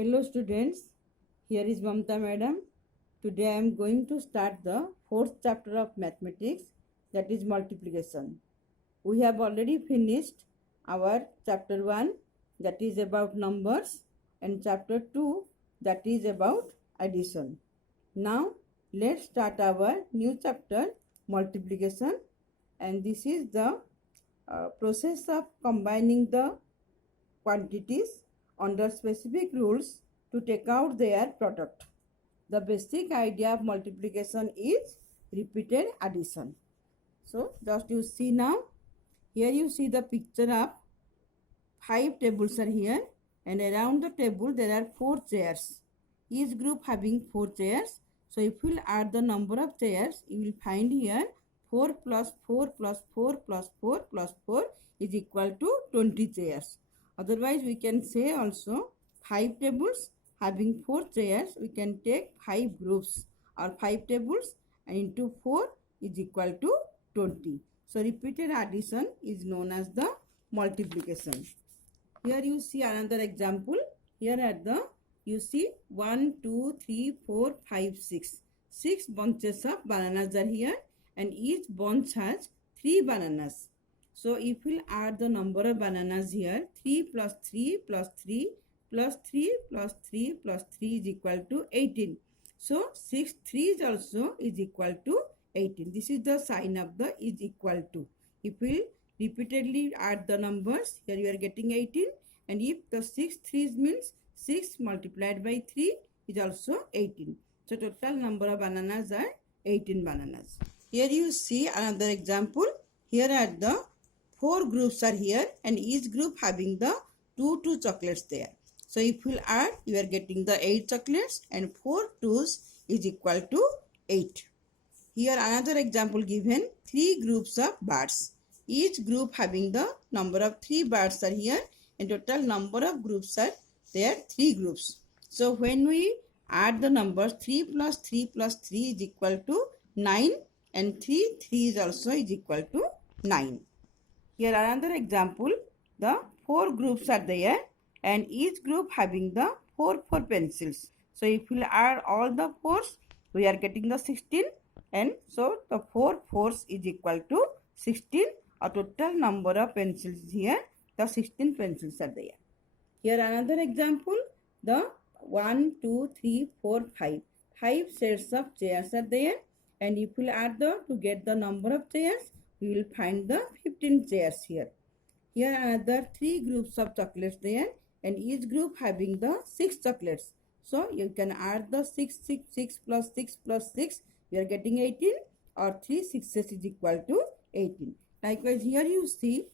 Hello students, here is Mamta madam. Today I am going to start the fourth chapter of mathematics, that is multiplication. We have already finished our chapter 1, that is about numbers, and chapter 2, that is about addition. Now let's start our new chapter, multiplication, and this is the process of combining the quantities under specific rules to take out their product. The basic idea of multiplication is repeated addition. So just you see now, here you see the picture of 5 tables are here, and around the table there are 4 chairs. Each group having 4 chairs. So if you will add the number of chairs, you will find here 4 plus 4 plus 4 plus 4 plus 4 is equal to 20 chairs. Otherwise we can say also 5 tables having 4 chairs, we can take 5 groups or 5 tables, and into 4 is equal to 20. So repeated addition is known as the multiplication. Here you see another example. Here at the you see 1, 2, 3, 4, 5, 6. 6 bunches of bananas are here, and each bunch has 3 bananas. So if we add the number of bananas here, 3 plus 3 plus 3 plus 3 plus 3 plus 3 is equal to 18. So 6 3s also is equal to 18. This is the sign of the is equal to. If we repeatedly add the numbers, here you are getting 18, and if the 6 3s means 6 multiplied by 3 is also 18. So total number of bananas are 18 bananas. Here you see another example. Here are the 4 groups are here, and each group having the 2 chocolates there. So if you add, you are getting the 8 chocolates, and 4 2s is equal to 8. Here another example given, 3 groups of birds. Each group having the number of 3 birds are here, and total number of groups are there 3 groups. So when we add the numbers, 3 plus 3 plus 3 is equal to 9, and 3 3 is also is equal to 9. Here another example, the 4 groups are there, and each group having the 4 pencils. So if we add all the 4s, we are getting the 16, and so the 4 4s is equal to 16. A total number of pencils here, the 16 pencils are there. Here another example, the 1 2 3 4 5. 5 sets of chairs are there, and if we add the to get the number of chairs, we will find the 15 chairs here. Here another 3 groups of chocolates there, and each group having the 6 chocolates. So you can add the 6 plus 6 plus 6, we are getting 18, or 3 6s is equal to 18. Likewise here you see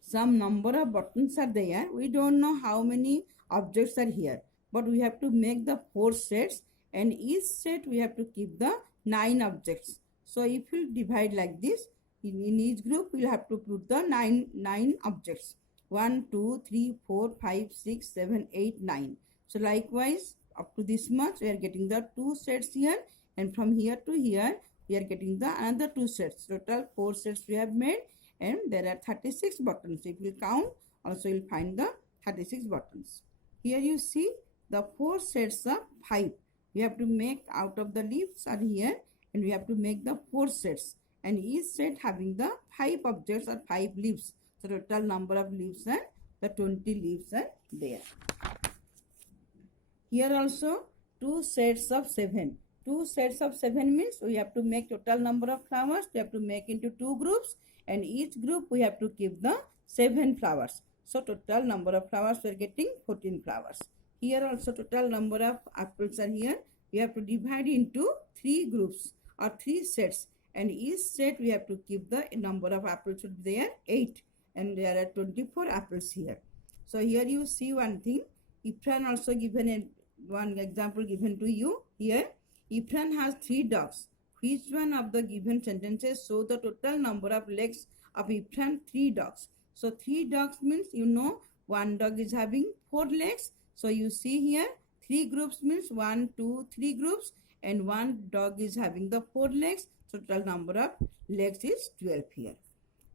some number of buttons are there. We don't know how many objects are here, but we have to make the 4 sets, and each set we have to keep the 9 objects. So if you divide like this, in each group we will have to put the 9 objects. 1 2 3 4 5 6 7 8 9. So likewise up to this much we are getting the 2 sets here, and from here to here we are getting the another 2 sets. Total 4 sets we have made, and there are 36 buttons. If you count, also you will find the 36 buttons. Here you see the 4 sets of 5. We have to make out of the leaves are here, and we have to make the 4 sets, and each set having the 5 objects or 5 leaves. So total number of leaves are the 20 leaves are there. Here also 2 sets of 7. 2 sets of 7 means we have to make total number of flowers. We have to make into 2 groups, and each group we have to keep the 7 flowers. So total number of flowers we are getting 14 flowers. Here also total number of apples are here. We have to divide into 3 groups or 3 sets, and each set we have to keep the number of apples should be there 8, and there are 24 apples here. So here you see one thing. Ifran also given one example given to you here. Ifran has 3 dogs. Which one of the given sentences show the total number of legs of Ifran? 3 dogs. So 3 dogs means you know one dog is having 4 legs. So you see here 3 groups means 1 2 3 groups, and one dog is having the 4 legs. So total number of legs is 12 here.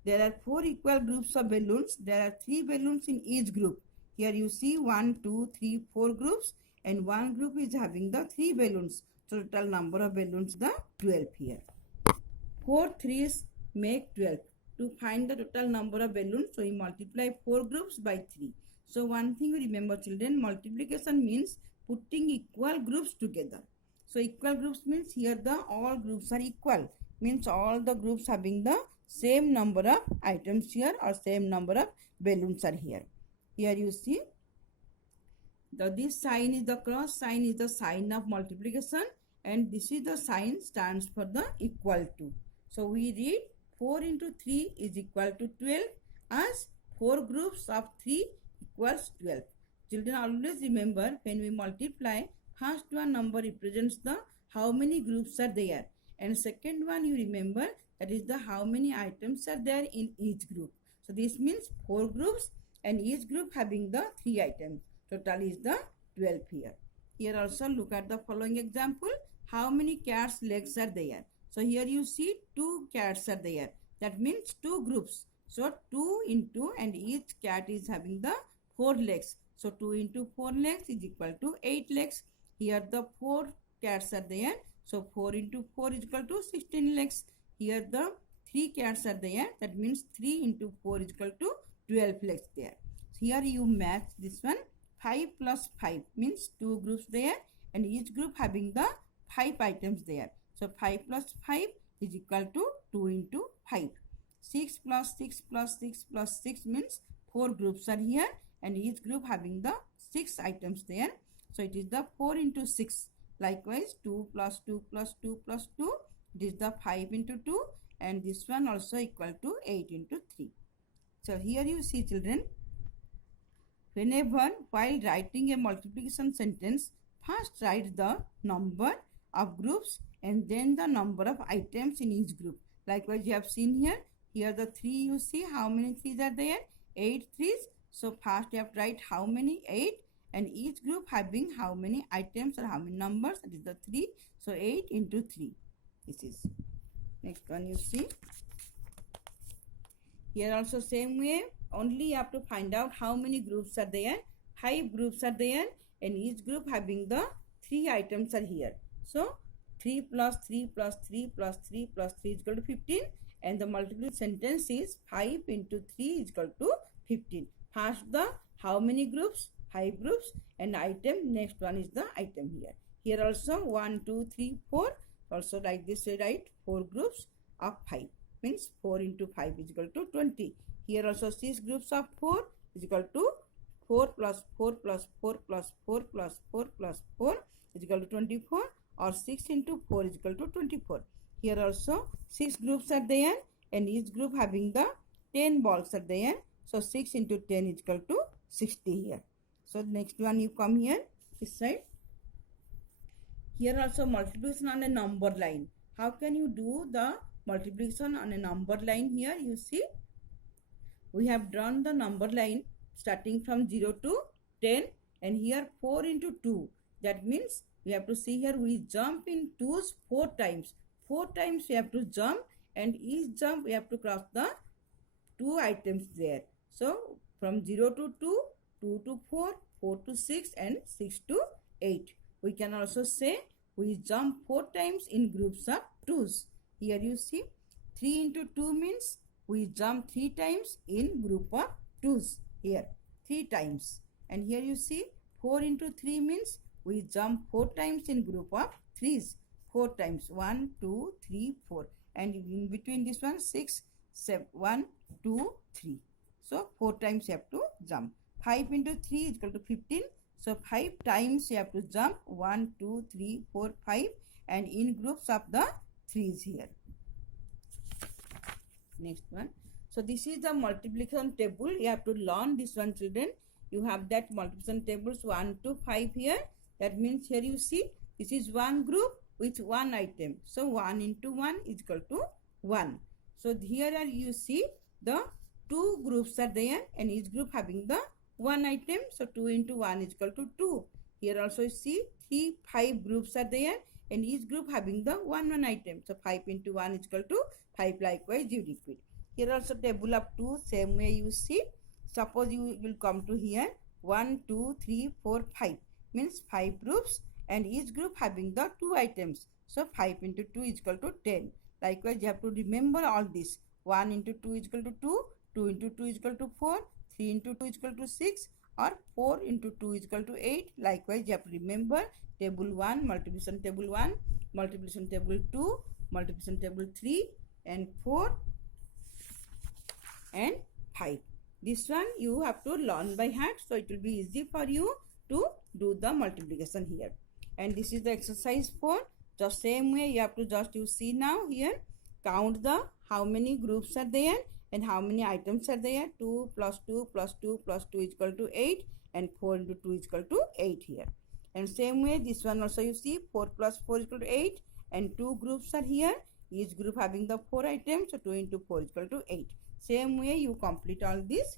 There are 4 equal groups of balloons. There are 3 balloons in each group. Here you see 1, 2, 3, 4 groups, and one group is having the 3 balloons. So total number of balloons the 12 here. 4 threes make 12. To find the total number of balloons, so we multiply 4 groups by 3. So one thing we remember, children, multiplication means putting equal groups together. So equal groups means here the all groups are equal. Means all the groups having the same number of items here or same number of balloons are here. Here you see this sign is the cross sign is the sign of multiplication, and this is the sign stands for the equal to. So we read 4 into 3 is equal to 12 as 4 groups of 3 equals 12. Children, always remember when we multiply, first one number represents the how many groups are there, and second one you remember that is the how many items are there in each group. So this means 4 groups and each group having the 3 items. Total is the 12 here. Here also look at the following example. How many cats' legs are there? So here you see 2 cats are there. That means 2 groups. So 2 into, and each cat is having the 4 legs. So 2 into 4 legs is equal to 8 legs. Here the 4 cats are there. So 4 into 4 is equal to 16 legs. Here the 3 cats are there. That means 3 into 4 is equal to 12 legs there. So here you match this one. 5 plus 5 means 2 groups there, and each group having the 5 items there. So 5 plus 5 is equal to 2 into 5. 6 plus 6 plus 6 plus 6 means 4 groups are here, and each group having the 6 items there. So it is the 4 into 6. Likewise 2 plus 2 plus 2 plus 2, it is the 5 into 2, and this one also equal to 8 into 3. So here you see, children, whenever while writing a multiplication sentence, first write the number of groups and then the number of items in each group. Likewise, you have seen here. Here the 3 you see how many 3s are there? 8 3s. So first you have to write how many 8, and each group having how many items or how many numbers. That is the 3. So 8 into 3. This is. Next one you see. Here also same way. Only you have to find out how many groups are there. 5 groups are there, and each group having the 3 items are here. So 3 plus 3 plus 3 plus 3 plus 3 is equal to 15, and the multiplication sentence is 5 into 3 is equal to 15. First the how many groups? 5 groups, and item next one is the item here. Here also 1 2 3 4. Also like this way write 4 groups of 5 means 4 into 5 is equal to 20. Here also 6 groups of 4 is equal to 4 plus 4 plus 4 plus 4 plus 4 plus 4 is equal to 24, or 6 into 4 is equal to 24. Here also 6 groups are there, and each group having the 10 balls are there. So 6 into 10 is equal to 60 here. So next one you come here this side. Here also multiplication on a number line. How can you do the multiplication on a number line? Here you see we have drawn the number line starting from 0 to 10, and here 4 into 2. That means we have to see here we jump in 2's 4 times. 4 times we have to jump, and each jump we have to cross the 2 items there. So from 0 to 2, 2 to 4, 4 to 6, and 6 to 8. We can also say we jump 4 times in groups of 2's. Here you see 3 into 2 means we jump 3 times in group of 2's. Here 3 times. And here you see 4 into 3 means we jump 4 times in group of 3's. 4 times 1 2 3 4, and in between this one 6 7 1 2 3. So 4 times you have to jump. 5 into 3 is equal to 15. So 5 times you have to jump 1 2 3 4 5, and in groups of the 3's here. Next one. So this is the multiplication table. You have to learn this one, children. You have that multiplication tables 1 to 5 here. That means here you see this is one group with one item. So 1 into 1 is equal to 1. So here are you see the 2 groups are there, and each group having the one item. So 2 into 1 is equal to 2. Here also you see 5 groups are there, and each group having the one item. So 5 into 1 is equal to 5. Likewise you repeat. Here also table of 2, same way you see. Suppose you will come to here 1, 2, 3, 4, 5 means 5 groups and each group having the 2 items. So 5 into 2 is equal to 10. Likewise, you have to remember all this. 1 into 2 is equal to 2, 2 into 2 is equal to 4, 3 into 2 is equal to 6 or 4 into 2 is equal to 8. Likewise, you have to remember table 1, multiplication table 1, multiplication table 2, multiplication table 3 and 4 and 5. This one you have to learn by heart, so it will be easy for you to do the multiplication here. And this is the exercise 4. The same way you have to just you see now here, count the how many groups are there and how many items are there. 2 plus 2 plus 2 plus 2 is equal to 8 and 4 into 2 is equal to 8 here. And same way this one also you see 4 plus 4 is equal to 8 and 2 groups are here. Each group having the 4 items, so 2 into 4 is equal to 8. Same way you complete all this.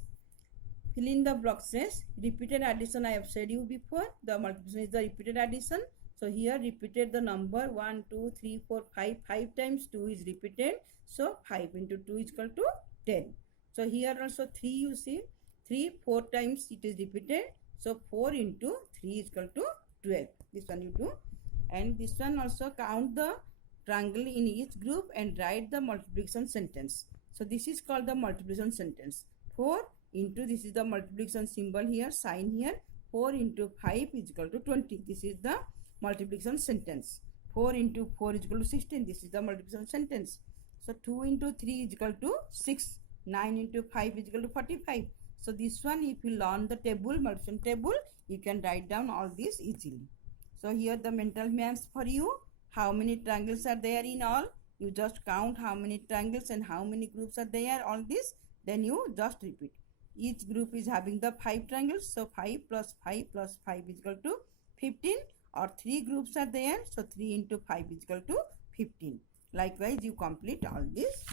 Fill in the boxes. Repeated addition I have said you before. The multiplication is the repeated addition. So here repeated the number 1, 2, 3, 4, 5. 5 times 2 is repeated. So 5 into 2 is equal to 10. So here also 3 you see. 3, 4 times it is repeated. So 4 into 3 is equal to 12. This one you do. And this one also count the triangle in each group and write the multiplication sentence. So this is called the multiplication sentence. 4 into, this is the multiplication symbol here, sign here. 4 into 5 is equal to 20. This is the multiplication sentence. 4 into 4 is equal to 16. This is the multiplication sentence. So 2 into 3 is equal to 6. 9 into 5 is equal to 45. So this one, if you learn the table, multiplication table, you can write down all this easily. So here the mental maths for you. How many triangles are there in all? You just count how many triangles and how many groups are there, all this. Then you just repeat. Each group is having the 5 triangles. So 5 plus 5 plus 5 is equal to 15. Or 3 groups are there. So 3 into 5 is equal to 15. Likewise, you complete all this.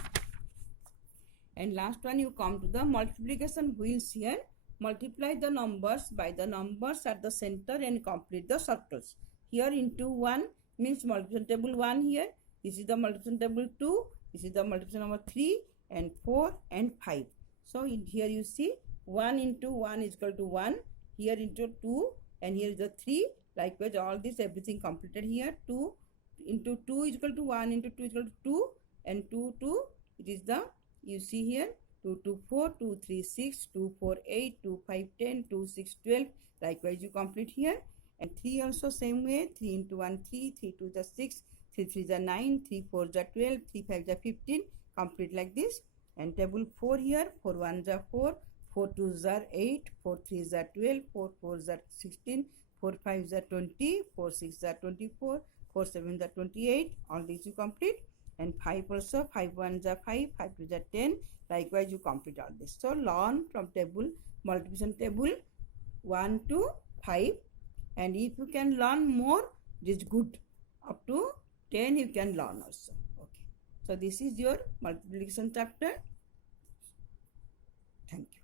And last one, you come to the multiplication wheels here. Multiply the numbers by the numbers at the center and complete the circles. Here into 1 means multiplication table 1 here. This is the multiplication table 2. This is the multiplication number 3 and 4 and 5. So in here you see 1 into 1 is equal to 1. Here into 2 and here is the 3. Likewise all this everything completed here. 2 into 2 is equal to 1 into 2 is equal to 2 and 2 2 it is the, you see here 2 2 4 2 3 6 2 4 8 2 5 10 2 6 12. Likewise you complete here. And 3 also same way. 3 into 1 3, 3 2 is 6, 3 3 is 9, 3 4 is 12, 3 5 is 15. Complete like this. And table 4 here. 4 1 is 4, 4 2 is 8, 4 3 is 12, 4 4 is 16, 4 5 is 20, 4 6 is 24, 4 7 is 28. All these you complete. And 5 also. 5 1 is 5, 5 2 is 10. Likewise you complete all this. So learn from table, multiplication table 1 to 5. And if you can learn more, it is good. Up to 10 you can learn also. Okay. So this is your multiplication chapter. Thank you.